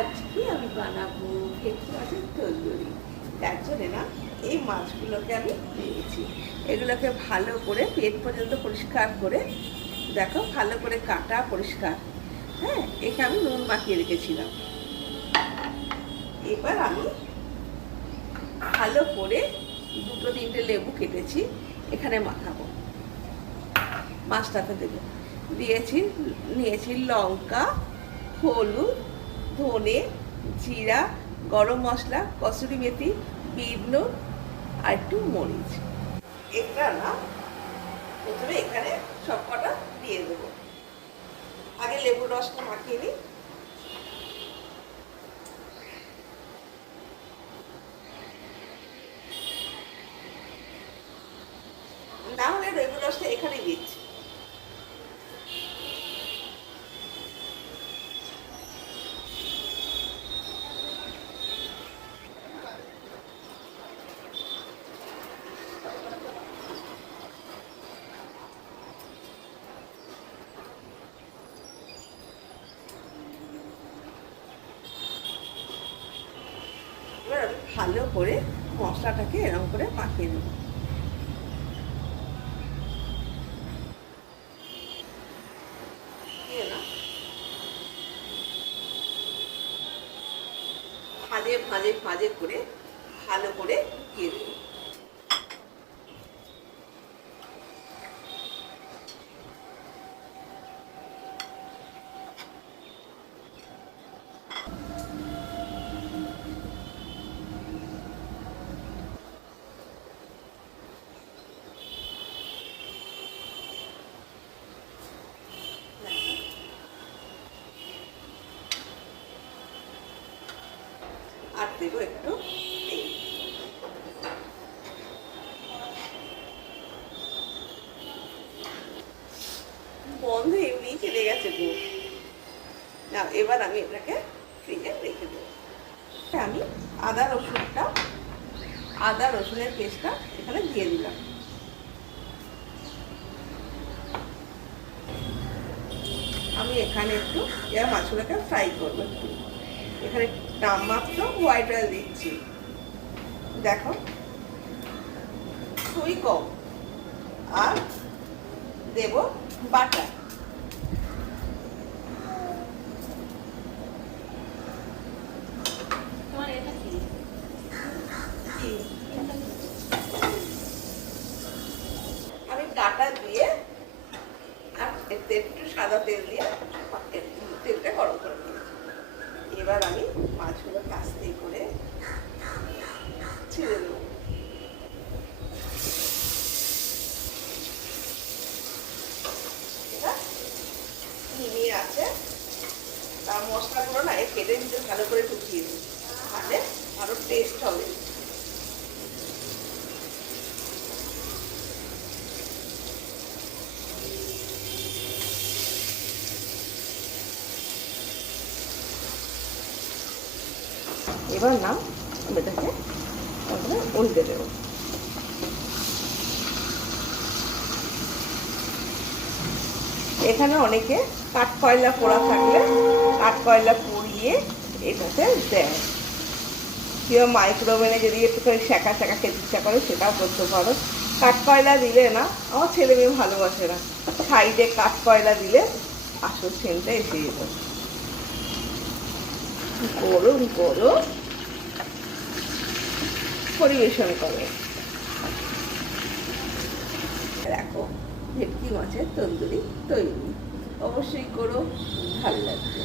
আজকে আমি বানাবো ভেটকি মাছের তন্দুরি। তার জন্য না এই মাছগুলোকে আমি নিয়েছি, এগুলোকে ভালো করে পেট পর্যন্ত পরিষ্কার করে দেখো, ভালো করে কাটা পরিষ্কার। হ্যাঁ, একে আমি নুন মাখিয়ে রেখেছিলাম। এবার আমি ভালো করে দুটো তিনটে লেবু কেটেছি, এখানে মাখাবো, মাছটাতে দেবো। নিয়েছি লঙ্কা, হলুদ, ধনে, জিরা, গরম মশলা, কসুরি মেথি, বিট নুন আর একটু মরিচ। এটা না প্রথমে এখানে সব কটা দিয়ে দেবো। আগে লেবুর রসটা মাখিয়ে নিই। না হলে লেবুর রসটা এখানে দিচ্ছি। এবার আমি ভালো করে মশলাটাকে এরকম করে মাখিয়ে নেব। ভাজে ভাজে ভাজে করে ভালো করে দিয়ে দেবো। আর দেবো একটু তেল। বন্ধ এমনি চলে গেছে গো। না, এবার আমি এটাকে ফ্রিজে রেখে দেবো। আমি আদা রসুনের পেস্টটা এখানে দিয়ে দিলাম। আমি এখানে একটু মাছগুলোকে ফ্রাই করবো। একটু এখানে নামমাত্র হোয়াইট অয়েল দিচ্ছি, দেখো খুবই কম। আর দেব বাটার। আমি বাটার দিয়ে আর একটু সাদা তেল দিয়ে তেলটা গরম করে দিয়েছি। এবার আমি মাছগুলো আস্তে করে ছেড়ে দেবো। নিমিয়ে আছে, তার মশলাগুলো না এই পেটের ভিতরে ভালো করে ঢুকিয়ে দিই, তাহলে আরো টেস্ট হবে। এবার না এটাকে উল্টে দেবো। এখানে অনেকে কাঠকয়লা পোড়া থাকলে কাঠকয়লা পুড়িয়ে এটাতে দেয়। কেউ মাইক্রোওভেনে যদি একটুখানি সেঁকা খেতে ইচ্ছা করে সেটাও করতে পারো। কাঠকয়লা দিলে না, আমার ছেলে মেয়ে ভালোবাসে না, সাইডে কাঠকয়লা দিলে আসল সেন্টটা এসে যেত। গরম গরম পরিবেশন করে। দেখো, ভেটকি মাছের তন্দুরি তৈরি। অবশ্যই করো, ভালো লাগবে।